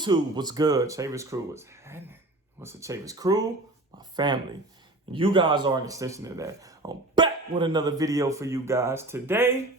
YouTube, what's good? Chavis Crew, what's the Chavis Crew? My family. And you guys are an extension of that. I'm back with another video for you guys. Today,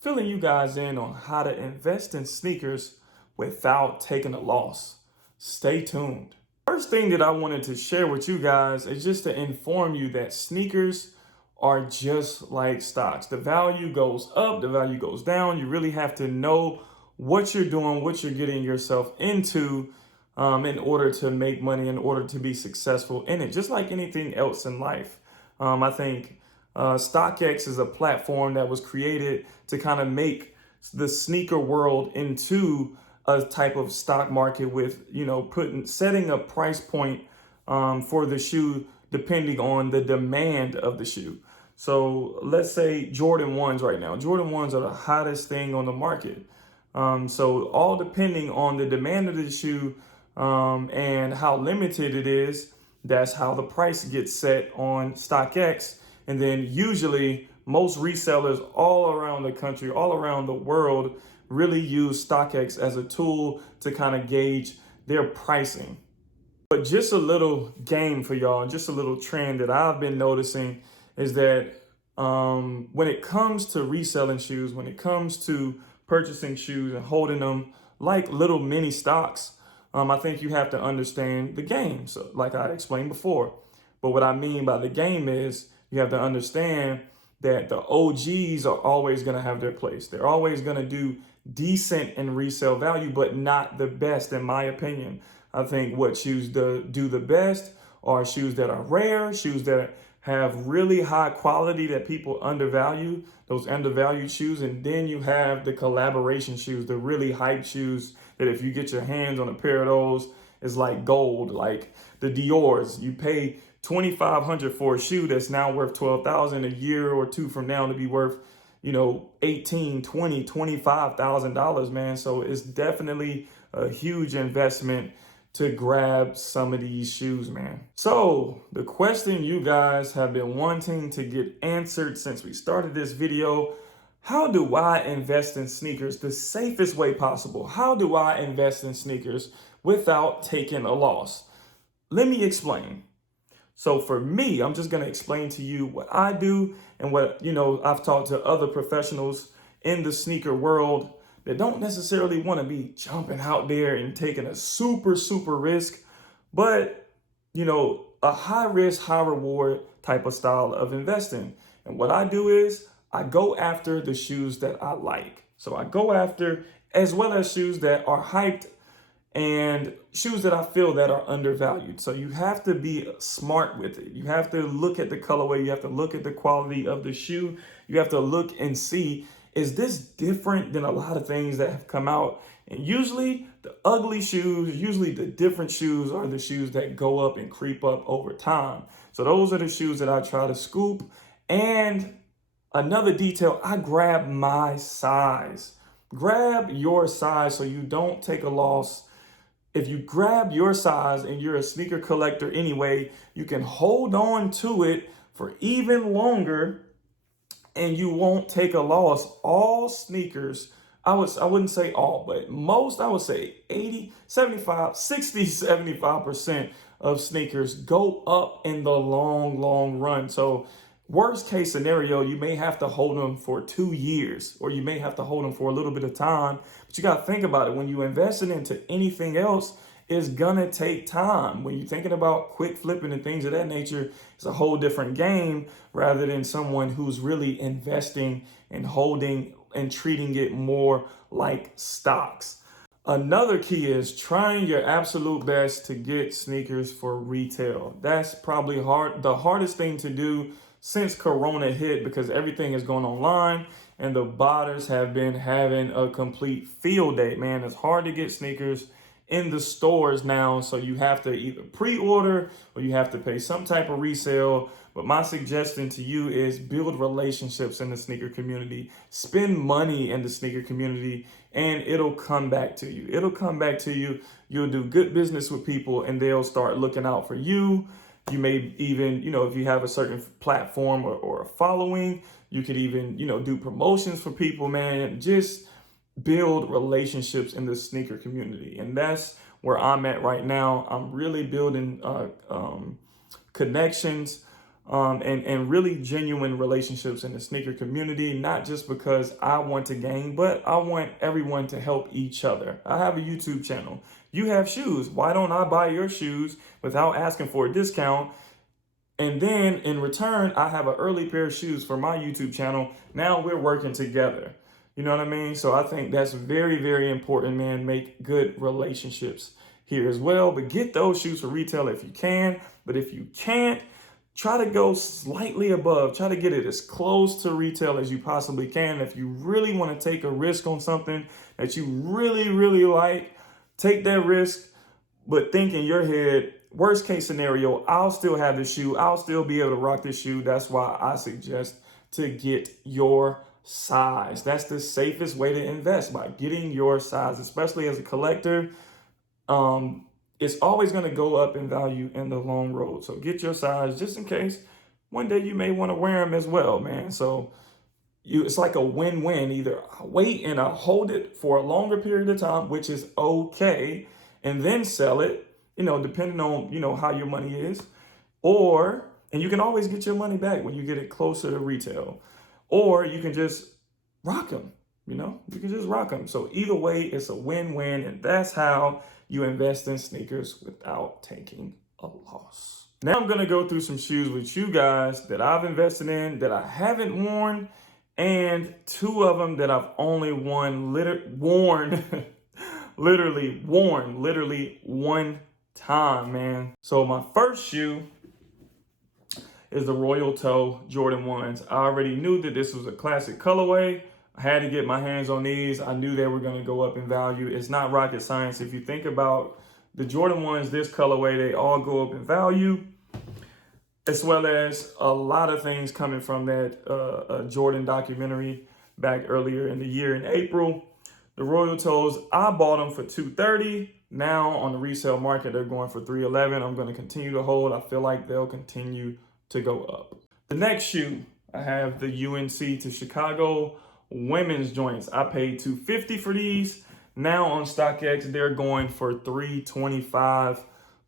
filling you guys in on how to invest in sneakers without taking a loss. Stay tuned. First thing that I wanted to share with you guys is just to inform you that sneakers are just like stocks. The value goes up, the value goes down. You really have to know what you're doing, what you're getting yourself into in order to make money, in order to be successful in it, just like anything else in life. I think StockX is a platform that was created to kind of make the sneaker world into a type of stock market with, setting a price point for the shoe depending on the demand of the shoe. So let's say Jordan 1s right now. Jordan 1s are the hottest thing on the market. So all depending on the demand of the shoe and how limited it is, that's how the price gets set on StockX. And then usually most resellers all around the country, all around the world, really use StockX as a tool to kind of gauge their pricing. But just a little game for y'all, just a little trend that I've been noticing is that when it comes to reselling shoes, when it comes to purchasing shoes and holding them like little mini stocks, I think you have to understand the game. So like I explained before. But what I mean by the game is you have to understand that the OGs are always going to have their place. They're always going to do decent in resale value, but not the best, in my opinion. I think what shoes do the best are shoes that are rare, shoes that have really high quality that people undervalue, those undervalued shoes. And then you have the collaboration shoes, the really hype shoes that if you get your hands on a pair of those, it's like gold, like the Dior's. You pay $2,500 for a shoe that's now worth $12,000 a year or two from now to be worth, $18,000, $20,000, $25,000, man. So it's definitely a huge investment to grab some of these shoes, man. So the question you guys have been wanting to get answered since we started this video: how do I invest in sneakers the safest way possible? How do I invest in sneakers without taking a loss? Let me explain. So for me, I'm just going to explain to you what I do and what, I've talked to other professionals in the sneaker world that don't necessarily want to be jumping out there and taking a super risk, but, a high risk, high reward type of style of investing. And what I do is I go after the shoes that I like. So I go after, as well as shoes that are hyped and shoes that I feel that are undervalued. So you have to be smart with it. You have to look at the colorway. You have to look at the quality of the shoe. You have to look and see, is this different than a lot of things that have come out? And usually the ugly shoes, usually the different shoes are the shoes that go up and creep up over time. So those are the shoes that I try to scoop. And another detail, I grab my size. Grab your size so you don't take a loss. If you grab your size and you're a sneaker collector anyway, you can hold on to it for even longer and you won't take a loss. All sneakers, I wouldn't say all, but most, I would say 80, 75, 60, 75% of sneakers go up in the long run. So worst case scenario, you may have to hold them for 2 years, or you may have to hold them for a little bit of time. But you got to think about it. When you're investing into anything else, it's going to take time. When you're thinking about quick flipping and things of that nature, it's a whole different game rather than someone who's really investing and holding and treating it more like stocks. Another key is trying your absolute best to get sneakers for retail. That's probably the hardest thing to do since Corona hit, because everything is going online and the botters have been having a complete field day, man. It's hard to get sneakers in the stores now, so you have to either pre-order or you have to pay some type of resale. But my suggestion to you is build relationships in the sneaker community, spend money in the sneaker community, and it'll come back to you. It'll come back to you. You'll do good business with people and they'll start looking out for you. You may even, if you have a certain platform or a following, you could even, do promotions for people, man. Just build relationships in the sneaker community. And that's where I'm at right now. I'm really building connections and really genuine relationships in the sneaker community, not just because I want to gain, but I want everyone to help each other. I have a YouTube channel. You have shoes. Why don't I buy your shoes without asking for a discount? And then in return, I have an early pair of shoes for my YouTube channel. Now we're working together. You know what I mean? So I think that's very, very important, man. Make good relationships here as well. But get those shoes for retail if you can. But if you can't, try to go slightly above. Try to get it as close to retail as you possibly can. If you really want to take a risk on something that you really, really like, take that risk. But think in your head, worst case scenario, I'll still have this shoe. I'll still be able to rock this shoe. That's why I suggest to get your size. That's the safest way to invest, by getting your size, especially as a collector. It's always going to go up in value in the long road. So get your size just in case one day you may want to wear them as well, man. So it's like a win-win. Either wait and hold it for a longer period of time, which is okay, and then sell it, depending on, how your money is. And you can always get your money back when you get it closer to retail. Or you can just rock them, you can just rock them. So either way, it's a win-win. And that's how you invest in sneakers without taking a loss. Now I'm going to go through some shoes with you guys that I've invested in, that I haven't worn, and two of them that I've only worn literally one time, man. So my first shoe is the Royal Toe Jordan 1s. I already knew that this was a classic colorway. I had to get my hands on these. I knew they were going to go up in value. It's not rocket science. If you think about the Jordan 1s, this colorway, they all go up in value, as well as a lot of things coming from that Jordan documentary back earlier in the year in April. The Royal Toes, I bought them for $230. Now on the resale market, they're going for $311. I'm going to continue to hold. I feel like they'll continue to go up. The next shoe, I have the UNC to Chicago women's joints. I paid $250 for these. Now on StockX, they're going for $325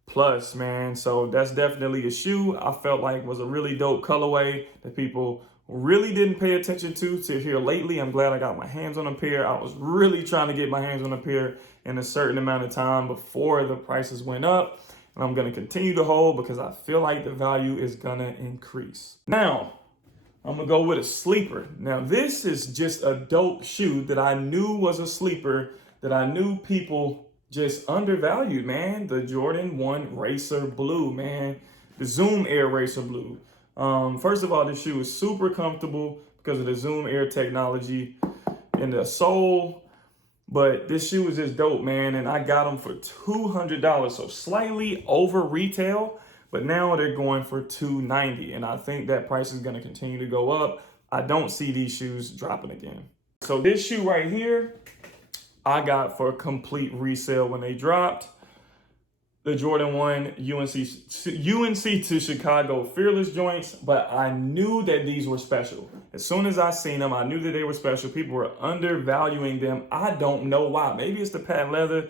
plus, man. So that's definitely a shoe I felt like was a really dope colorway that people really didn't pay attention to here lately. I'm glad I got my hands on a pair. I was really trying to get my hands on a pair in a certain amount of time before the prices went up. And I'm going to continue to hold because I feel like the value is going to increase. Now, I'm going to go with a sleeper. Now, this is just a dope shoe that I knew was a sleeper, that I knew people just undervalued, man. The Jordan 1 Racer Blue, man. The Zoom Air Racer Blue. First of all, this shoe is super comfortable because of the Zoom Air technology and the sole. But this shoe is just dope, man. And I got them for $200. So slightly over retail. But now they're going for $290. And I think that price is going to continue to go up. I don't see these shoes dropping again. So this shoe right here, I got for a complete resale when they dropped. The Jordan 1 UNC to Chicago Fearless joints, but I knew that these were special. As soon as I seen them, I knew that they were special. People were undervaluing them. I don't know why. Maybe it's the patent leather.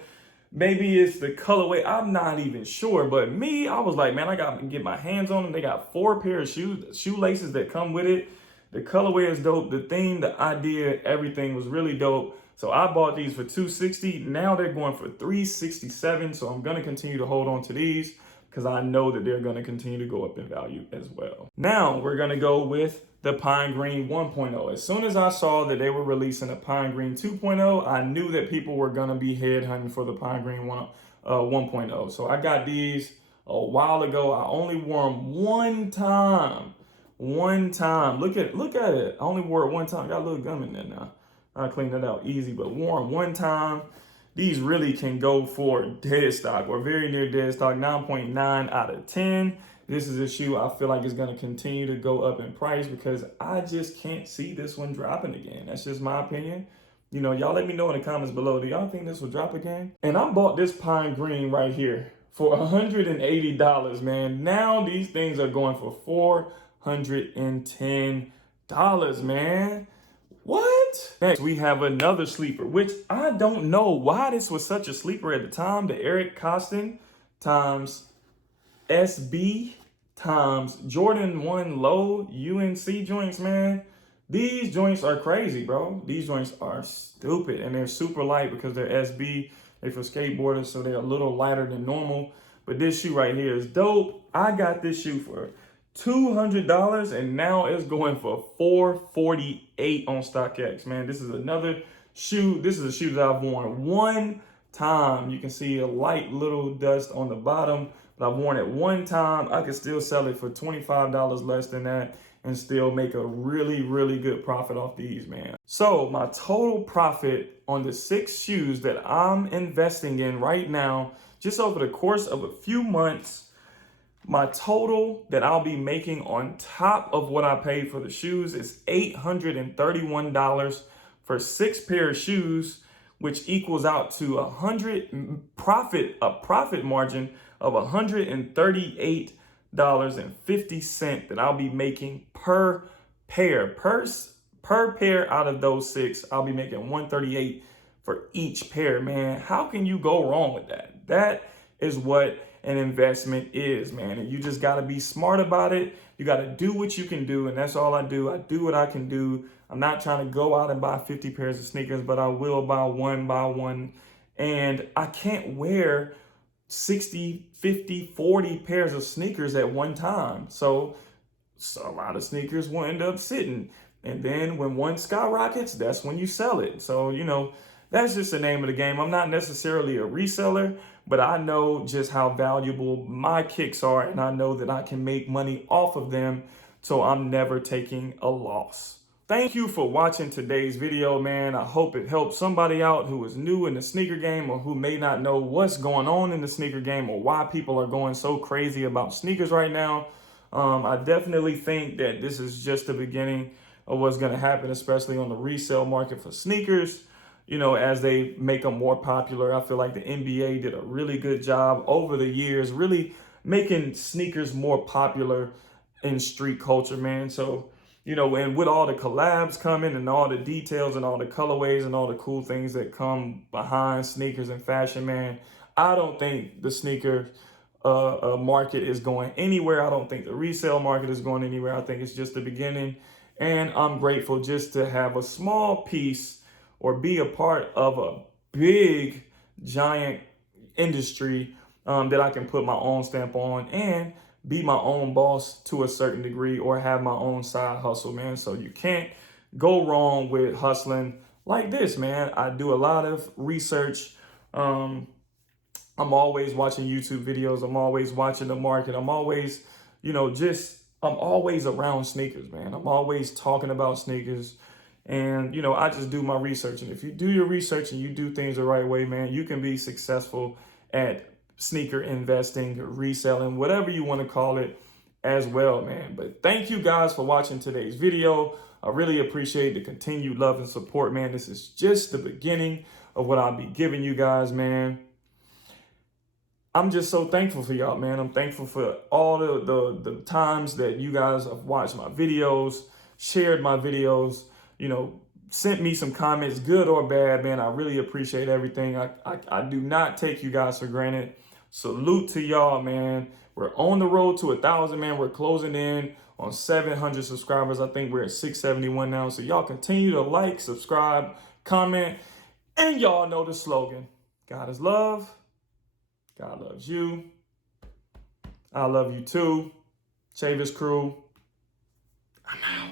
Maybe it's the colorway. I'm not even sure. But me, I was like, man, I got to get my hands on them. They got 4 pair of shoelaces that come with it. The colorway is dope. The theme, the idea, everything was really dope. So I bought these for $260. Now they're going for $367. So I'm going to continue to hold on to these because I know that they're going to continue to go up in value as well. Now we're going to go with the Pine Green 1.0. As soon as I saw that they were releasing a Pine Green 2.0, I knew that people were going to be headhunting for the Pine Green 1.0. So I got these a while ago. I only wore them one time. Look at it. I only wore it one time. Got a little gum in there now. I cleaned it out easy, but worn one time. These really can go for dead stock or very near dead stock, 9.9 out of 10. This is a shoe I feel like is going to continue to go up in price because I just can't see this one dropping again. That's just my opinion. Y'all let me know in the comments below. Do y'all think this will drop again? And I bought this Pine Green right here for $180, man. Now these things are going for $410, man. What? Next, we have another sleeper, which I don't know why this was such a sleeper at the time. The Eric Koston times SB times Jordan 1 low UNC joints, man. These joints are crazy, bro. These joints are stupid, and they're super light because they're SB. They're for skateboarders, so they're a little lighter than normal. But this shoe right here is dope. I got this shoe for $200, and now it's going for $448 on StockX, man. This is another shoe. This is a shoe that I've worn one time. You can see a light little dust on the bottom, but I've worn it one time. I could still sell it for $25 less than that and still make a really, really good profit off these, man. So my total profit on the 6 shoes that I'm investing in right now, just over the course of a few months, my total that I'll be making on top of what I paid for the shoes is $831 for 6 pair of shoes, which equals out to a profit margin of $138.50 that I'll be making per pair. Per pair out of those 6, I'll be making $138 for each pair, man. How can you go wrong with that? That is what an investment is, man. And you just got to be smart about it. You got to do what you can do, and that's all I do. I do what I can do. I'm not trying to go out and buy 50 pairs of sneakers, but I will buy one. And I can't wear 60, 50, 40 pairs of sneakers at one time. So a lot of sneakers will end up sitting. And then when one skyrockets, that's when you sell it. So, that's just the name of the game. I'm not necessarily a reseller, but I know just how valuable my kicks are, and I know that I can make money off of them, so I'm never taking a loss. Thank you for watching today's video, man. I hope it helped somebody out who is new in the sneaker game or who may not know what's going on in the sneaker game or why people are going so crazy about sneakers right now. I definitely think that this is just the beginning of what's going to happen, especially on the resale market for sneakers. As they make them more popular. I feel like the NBA did a really good job over the years, really making sneakers more popular in street culture, man. So, and with all the collabs coming and all the details and all the colorways and all the cool things that come behind sneakers and fashion, man, I don't think the sneaker market is going anywhere. I don't think the resale market is going anywhere. I think it's just the beginning. And I'm grateful just to have a small piece or be a part of a big, giant industry that I can put my own stamp on and be my own boss to a certain degree or have my own side hustle, man. So you can't go wrong with hustling like this, man. I do a lot of research. I'm always watching YouTube videos. I'm always watching the market. I'm always, I'm always around sneakers, man. I'm always talking about sneakers. And, I just do my research. And if you do your research and you do things the right way, man, you can be successful at sneaker investing, reselling, whatever you want to call it as well, man. But thank you guys for watching today's video. I really appreciate the continued love and support, man. This is just the beginning of what I'll be giving you guys, man. I'm just so thankful for y'all, man. I'm thankful for all the times that you guys have watched my videos, shared my videos, sent me some comments, good or bad, man. I really appreciate everything. I do not take you guys for granted. Salute to y'all, man. We're on the road to 1,000, man. We're closing in on 700 subscribers. I think we're at 671 now. So y'all continue to like, subscribe, comment, and y'all know the slogan. God is love. God loves you. I love you too. Chavis Crew. I'm out.